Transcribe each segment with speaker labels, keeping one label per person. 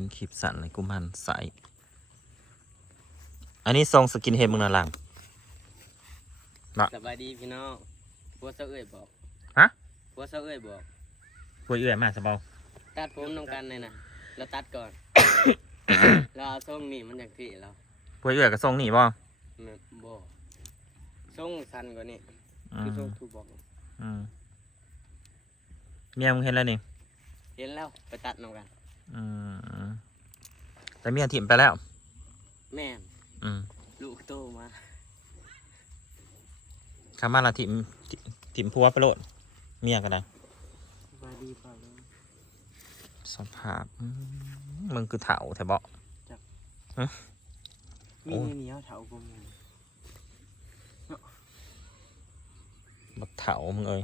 Speaker 1: เป็นคลิปสั่นเลยกุมันใสอันนี้ทรงสกินเฮดมึงน่ะหลัง
Speaker 2: สบายดีพี่น้องพัวเสาเอ้ยบอก
Speaker 1: ฮะ
Speaker 2: พัวเสาเอ้ยบอก
Speaker 1: คุยเอื่อยมาสบาย
Speaker 2: ตัดผมน้องกันเลยนะแล้วตัดก่อนแล้วเอาทรงนี่มันอย่างที่แล้ว
Speaker 1: คุยเอื่อยกับทรงนี่บ่
Speaker 2: แม่นบ่ทรงสั้นกว่านี้
Speaker 1: อื
Speaker 2: คือ
Speaker 1: ม
Speaker 2: ทรงทูบอก
Speaker 1: อืมเมียมึงเห็นแล้วนี่
Speaker 2: เห็นแล้วไปตัดน้องกัน
Speaker 1: อืมแต่เมียถิ่มไปแล้ว
Speaker 2: แม่น
Speaker 1: อืม
Speaker 2: ลูกโตมา
Speaker 1: คามาละถิ่มถิ่มพัวไปโลดเมียกันนะ
Speaker 2: สบายดีเปล่าลุง
Speaker 1: สภาพอืมมึงคือเถาแถบ
Speaker 2: มีในเหนียวเถากว่าหมู
Speaker 1: บักเถามึงเอ้ย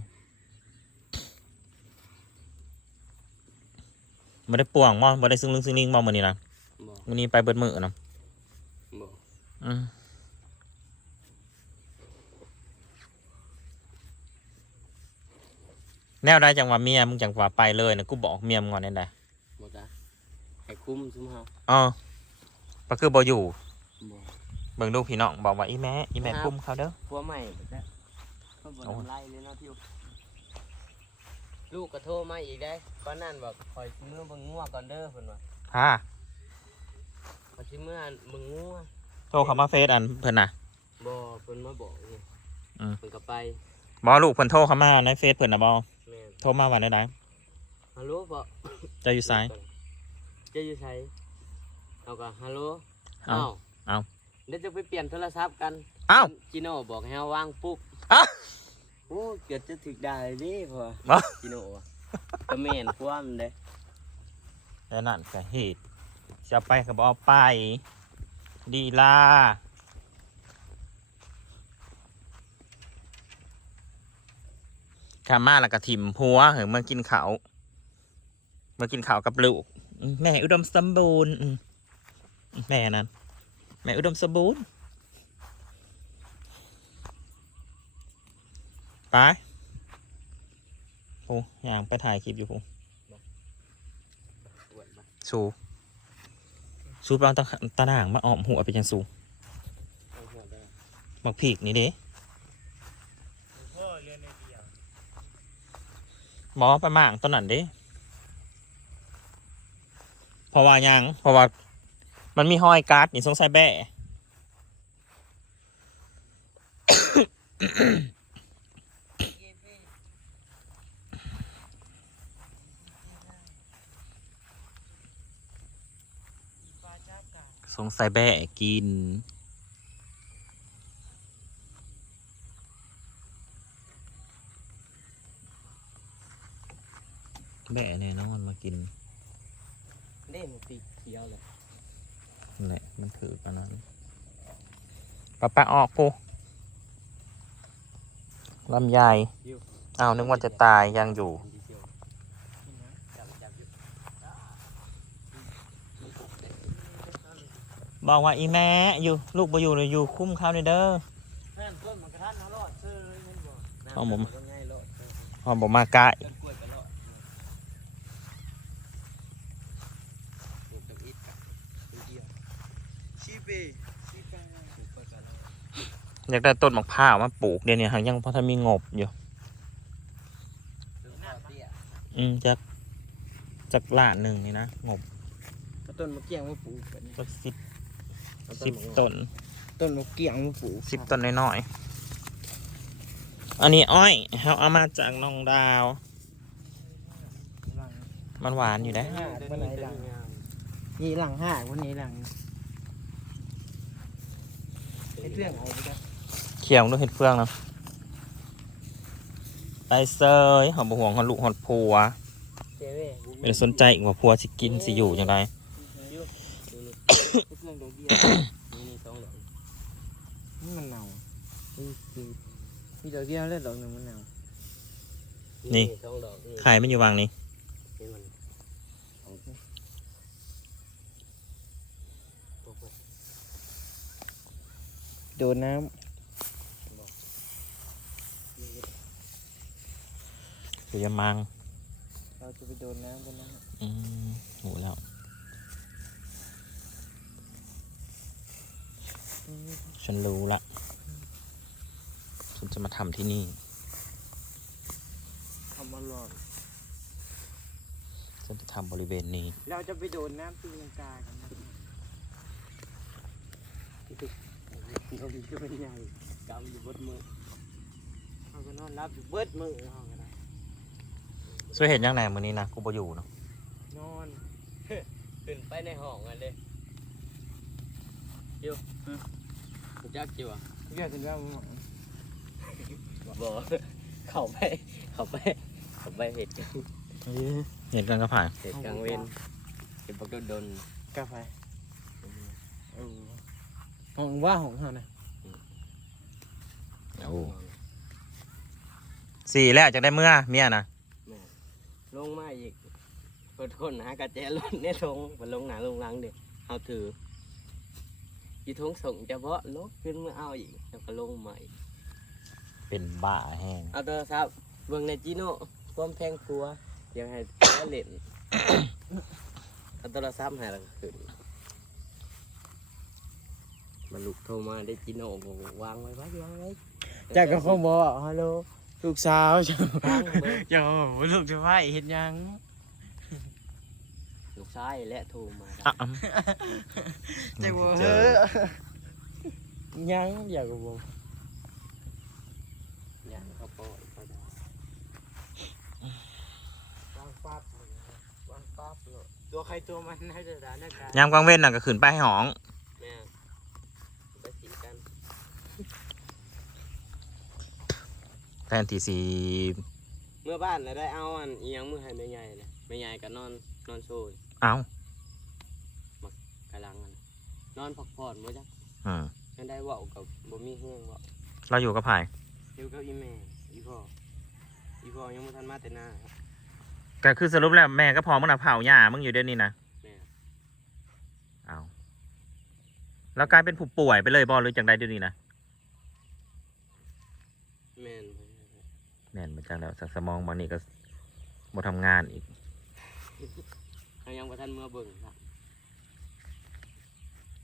Speaker 1: ไม่ได้ป่วงมั้งไม่ได้ซึ่งลึงซึ่งลิงมั้งมันนี่นะ
Speaker 2: บ่
Speaker 1: วันนี้ไปเบิดมือนะ
Speaker 2: บ่
Speaker 1: อืมแนวได้จังหวะเมียมึงจังหวะไปเลยนะกูบอกเมียมึงก่อนนี่แหละ
Speaker 2: บ่จ้ะให้คุ้มซุมเฮา
Speaker 1: อ๋อปะคือบออยู่
Speaker 2: บ่
Speaker 1: เบิ่งดูพี่น้องบอกว่าอีแม่อีแม่
Speaker 2: ครับ
Speaker 1: คุ้มเขาเด้อ
Speaker 2: พัวใหม่จ้ะเขาบ่
Speaker 1: โอ้ย
Speaker 2: ทำไรเลยเนาะทิว ลูกก็โทรมาอีกได้ป้านั่นบอกคอยสิมือเบิ่งงัวก่อนเด้อเพิ่นว่า
Speaker 1: ฮ่า
Speaker 2: พอสิเมื่อมึงงัว
Speaker 1: โทรเขามาเฟซอันเพิ่นน่ะ
Speaker 2: บ่เพิ่นมาบอกนี่
Speaker 1: อืม
Speaker 2: เพิ่นก็ไป
Speaker 1: บอลูกเพิ่นโทรเขามาในเฟซเพิ่นน่ะบอ
Speaker 2: แม่น
Speaker 1: โทรมาวันได้ไหน
Speaker 2: ฮัลโหลพ่อ
Speaker 1: เจะอยู่ไสาย
Speaker 2: จะอยู่ไสเอาก็ฮัลโหล
Speaker 1: เอ้าเอ้า
Speaker 2: เดี๋ยวจะไปเปลี่ยนโทรศัพท์กัน
Speaker 1: เอ้า
Speaker 2: จิโน่บอกให้เฮาวางปุ๊บ
Speaker 1: อ้า
Speaker 2: โอ้เกิดจะถึกได้เดิพ่อ
Speaker 1: บ่
Speaker 2: จิโน่อะก็แม่นความเด้
Speaker 1: แล้วนั่นก็เหตุจะไปก็บเอาไป ดีลาขามาแล้วก็ถิ่มพัวเหงมากินเขาวมากินข้าวกับลูกอืมแม่อุดมสมบูรณ์อืมแม่นั้น แม่อุดมสมบูรณ์ ไปโอ้ยางไปถ่ายคลิปอยู่พู
Speaker 2: อวดม
Speaker 1: สูสูปลาตะตะนางมาอ้อมหัวไปยังสู
Speaker 2: เอาหัวได้
Speaker 1: บักผีกนี่เด้บอไปหมางต้นนั้นเด้เพราะว่ายังเพราะว่ามันมีห้อยการ์ดนี่สงสัยแบ่ สงสัยแบ่กิน แบ่แน่นอนมากิน
Speaker 2: เด้มันปีกเขียวเลย
Speaker 1: นั่นแหละมันถือกันนั้นปะปะออกปูลำไยอ้าวนึกว่าจะตายยังอยู่
Speaker 2: จับจับอยู่
Speaker 1: บอกว่าอีแม่อยู่ลูกบ่อยู่เลยอยู่คุ้มเขาเลยเด้อ
Speaker 2: แม่นต้นมันกระทันนะรอดซื้อเลยแม่นบ่
Speaker 1: เอาผม
Speaker 2: ก็ง่ายรอดเออ
Speaker 1: พอบอกมาใกล้
Speaker 2: ต้นกล้วยก็รอดปลูกตะอิดกับต้นเดียว
Speaker 3: ชีเปชีปา
Speaker 2: ปลูกกล้วยก็รอด
Speaker 1: อยากได้ต้นมะพร้าวมาปลูกเดี๋ยวนี้หางยังพอทำมีงบอยู่
Speaker 2: ต้นข้าวเตี้ย
Speaker 1: อืมจากจากล้านหนึ่งนี่นะงบ
Speaker 3: เอาต้นมะเกี้ยงมาปลูกกัน
Speaker 1: สักสิบ
Speaker 2: เอา
Speaker 1: สิบ
Speaker 2: มะม่วง
Speaker 1: ต้น
Speaker 3: ต้นมะเกี้ยงมาปลูก
Speaker 1: สิบต้นน้อยๆอันนี้อ้อยเขาเอามาจากน้องดาว
Speaker 3: หลัง
Speaker 1: มันหวานอยู่ได้
Speaker 3: ห้าวันไหนหลังนี่หลังห้าวันนี้หลังไอ้เรื่องเอาไปกัน
Speaker 1: เขียวด้วยเห็ดเฟืองนะไปเซยหอมบห่วงหอลูกหอดผัว
Speaker 2: เจ๊เว้ย
Speaker 1: ไม่ได้สนใจอีกว่าผัวสิกินสิอยู่อย่างไร
Speaker 2: นี่
Speaker 3: ไอ้ เรื่องดอกเบี้ย
Speaker 2: นี่นี่สองดอก
Speaker 3: นี่มันเน่านี่คือมีดอกเบี้ยแล้วดอกหนึ่งมันเน่า
Speaker 2: สองดอกนี่
Speaker 1: ขายไม่อยู่วางนี้
Speaker 2: นี่มันโอ้โห
Speaker 3: โดนน้
Speaker 1: คือยามังำ
Speaker 3: เราจะไปโดนน้ำกันนะ
Speaker 1: อืมหูแล้ว ฉันรู้ละ ฉันจะมาทำที่นี่
Speaker 3: ทำมาหลอด
Speaker 1: ฉันจะทำบริเวณนี้
Speaker 3: เราจะไปโดนน้ำตีลังกากันนะเราดีก็เป็นใหญ่
Speaker 2: กำอยู่บนมือ
Speaker 3: เขาก็นอนรับอยู่เบิดมือเขาก็ได้
Speaker 1: ช่วยเห็นยังไงมือนี้นะกูบ่อยู่เนาะ
Speaker 3: นอน
Speaker 2: ขึ้นไปในห้องกันเลยจิวรู้ จักจิวอะ
Speaker 3: เรียกกันว่าหมอ
Speaker 2: บอกเข้าไปเข้าไปเข้าไปเหตุการณ์
Speaker 1: เห็นกันก็ผ่าน
Speaker 2: เหตุกลางเว้นเป็นปกโดน
Speaker 3: กาแฟเออห้องว่าของเขานะ
Speaker 1: โอ้สี่แล้วจะได้เมื่อเมียนะ
Speaker 2: ลงมาอีกเปิดคนหากระแจรถเนี่ยลงมันลงหนาลงหลังเด็กเอาถือ อีทงส่งจะเพาะลบขึ้นมาเอาอีกแล้วก็ลงมาอีก
Speaker 1: เป็นบ้าแห้ง
Speaker 2: เอาโทรศัพท์เบิ่งในจีโน่ความแพงกลัวเดี๋ยวให้เล่นเอาโทรศัพท์ให้เราขึ้นมันลุกโทรมาได้จีโน่บอกวางไว้ไว้วางไว้
Speaker 3: จากกับเขาบอกว่าฮัลโหลลูกสาวจ้ะ
Speaker 2: วางเบิ่ง
Speaker 3: เจ้าลูกจะว่าเห็นยัง
Speaker 2: ลูกชายและโทรมา
Speaker 1: อะอืม
Speaker 3: จะบอก
Speaker 1: เจ
Speaker 3: เฮ้
Speaker 1: อ
Speaker 3: อยังอยากบอก
Speaker 2: อย่างเขาปล่อยเขาได้
Speaker 3: วางปั๊บเลยวางปั๊บเลยตัวใครตัวมันน่าจะด่าหน้าการ
Speaker 1: ยามกลางเว้นน่ะก็ขึ้นไปให้หอง
Speaker 2: แม่ไปสีกัน
Speaker 1: แทนที่สี
Speaker 2: เมื่อบ้านแล้วได้เอาอันอีหยังมือให้แม่ใหญ่เลยแม่ใหญ่ก็นอนนอนโซย
Speaker 1: เอ้ากำ
Speaker 2: ลังอันนอนพักผ่อนบ่จัก
Speaker 1: อืม
Speaker 2: ไม่ได้เว่ากับบ่มีเฮืองเว่า
Speaker 1: เราอยู่กับไผ่
Speaker 2: อยู่กับอีแม่อีพ่ออีพ่อยังไม่ทันมาแต่หน้าครับ
Speaker 1: ก็คือสรุปแล้วแม่ก็พอมึงนะเผาหญ้ามึงอยู่เดี๋ยวนี้นะ
Speaker 2: แม่
Speaker 1: เอาแล้วกลายเป็นผู้ป่วยไปเลยบอหรือจังใดเดี๋ยวนี้นะ
Speaker 2: แม่น
Speaker 1: แม่นมาจังแล้วสักสมองบางนี่ก็บ่ทำงานอีก
Speaker 2: เขายังบ่ทันเมื่อเบิ่งครับ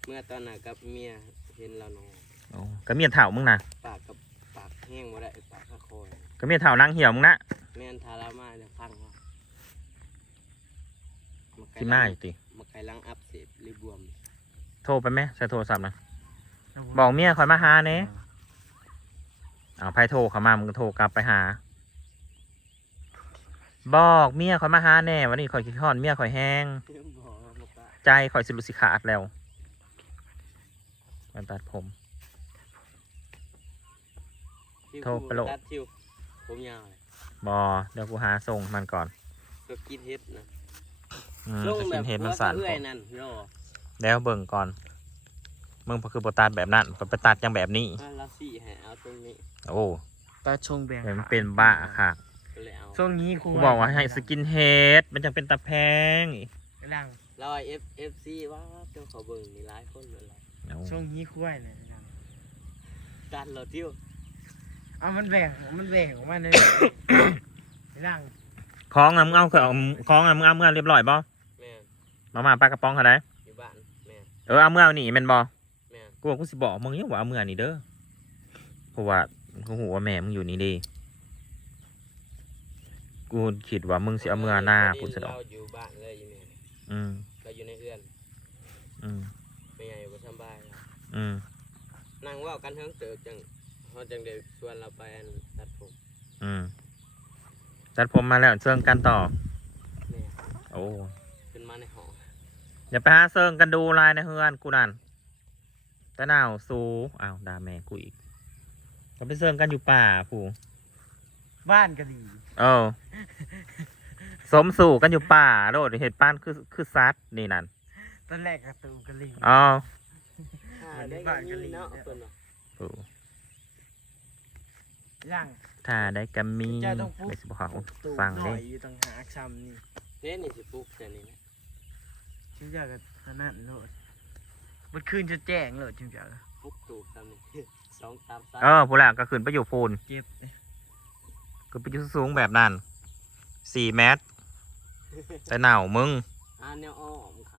Speaker 2: เมื่อตอนน่ะกับเมียเห็นเรานอน
Speaker 1: โอ้ก็เมียเถ่ามึงนะ
Speaker 2: ปากกับปากแห้งบ่ได้ปากคาคอย
Speaker 1: ก็เมียเถ่านั่งเหี่ยวมึงนะ
Speaker 2: แม่นทารามาจะพังว่ามาไกล
Speaker 1: ที่มาอีกติ
Speaker 2: มาไกลลังอัพเสบหรือบวม
Speaker 1: โทรไปไหมใช้โทรศัพท์นะบอกเมียคอยมาหาเน่เอาไพ่โทรเขามามึงก็โทรกลับไปหา บอกเมียคอยมาหาแน่วันนี้คอยคิดฮอนเมียคอยแห้ง
Speaker 2: บอกว่าบ่กล้า
Speaker 1: ใจคอยสิลุสิขาดแล้วมันตัดผม
Speaker 2: ที่
Speaker 1: โทรไปโหลด
Speaker 2: ตัดทิวผมยาวเลย
Speaker 1: บอเดี๋ยวกูหาส่งมันก่อน
Speaker 2: ก็กินเฮ็ดนะ
Speaker 1: อืม
Speaker 2: ลง
Speaker 1: จะ
Speaker 2: แบ
Speaker 1: กิ
Speaker 2: บ
Speaker 1: นเห็ดมันสั่น
Speaker 2: เอื้อยนั่นรอ
Speaker 1: แล้วเบิ่งก่อนมึงคือบตัดแบบนั้นไปตัดยังแบบนี้
Speaker 2: อะเราสี่ให้เอาตรงนี้
Speaker 1: โอ้
Speaker 3: ตาชงแบง
Speaker 1: มันเป็นบ้าค่ะ
Speaker 2: ก็เลยเอา
Speaker 3: ช่วงนี้ครู
Speaker 1: กูบอกว่าให้สกินเฮดมันจังเป็นตะแพง
Speaker 3: หลัง
Speaker 2: เราไอ้ F F C ว่าเจ้าเขาเบิ่งนี่หลายคนเลยล่ะ
Speaker 1: เอา
Speaker 3: ช่วงนี้คุ้ยเลยหลัง
Speaker 2: ตัดเราทิว
Speaker 3: เอามันแบ่งมันแบ่งออกมาเลยหลัง
Speaker 1: คล้องอะมึงเอาเอาคล้องอะมึงเอาเมื่อเรียบร้อยบ่
Speaker 2: แม่น
Speaker 1: มามาปลากระป๋องเขาได้
Speaker 2: อยู่บ้านแม่น
Speaker 1: เออเอาเมื่อหนีแมันบ่
Speaker 2: แม่น
Speaker 1: กูบอกกูสิบอกมึงยังว่าเอาเมื่อนี่เด้อเพราะว่ากูหูว่าแม่มึงอยู่นี่ดี กูคิดว่ามึงสิเอาเมื่อหน้ากูสะดอก
Speaker 2: เราอยู่บ้านเลยอีแม่
Speaker 1: อืม
Speaker 2: เราอยู่ในเรือน
Speaker 1: อืม
Speaker 2: ไม่ใหญ่บ่สำบายล่ะ
Speaker 1: อืม
Speaker 2: นั่งเว่ากันเฮิงเติบจังเฮาจังได้ชวนเราไปอันตัดผม
Speaker 1: อืมตัดผมมาแล้วเซิงกันต่อ
Speaker 2: แม่
Speaker 1: โอ้
Speaker 2: ขึ้นมาในห้อง
Speaker 1: อย่าไปหาเซิงกันดูลายในเฮือนกูนั่นแต่หนาวสูอ้าวด่าแม่กูอีกก็ไปเซิงกันอยู่ป่าผู้
Speaker 3: บ้านก็ดี
Speaker 1: เออสมสู่กันอยู่ป่าโดดเห็ดป้านคือคือซัดนี่นั่น
Speaker 3: ตอนแรกกระตูกระลิง
Speaker 1: อ๋อ
Speaker 2: อ่า
Speaker 3: อันนี้
Speaker 2: ได้
Speaker 3: บ้า
Speaker 2: กันน
Speaker 3: กะ
Speaker 2: ก็
Speaker 3: หรี่
Speaker 2: เนาะ
Speaker 3: เนี่ย
Speaker 2: เพิ่นว่า
Speaker 1: ผู้
Speaker 3: หลัง
Speaker 1: ถ้าได้กัมมี
Speaker 3: เจ้าต้องปลูก
Speaker 1: ไปสิบอกเขา
Speaker 3: ตู
Speaker 1: ฟัง
Speaker 3: หน่
Speaker 1: เด้
Speaker 3: อยอยู่ต่างหากซ้ำนี่
Speaker 2: เน่นี่สิปลูกแต่นี่นะ
Speaker 3: ชิมอยากกับขนาดโลดมันคืนจะแจ้งโลดชิมอยาก
Speaker 2: ปลูกตูกตามนี่ สองตามสาม
Speaker 1: เออผู้หลักก็ขึ้นไปอยู่พูน
Speaker 3: เจ็บเนี่ย
Speaker 1: ก็ไปอยู่สูงแบบนั้นสี่เมตร แต่หนาวมึง
Speaker 2: อ่าแนวอ้อม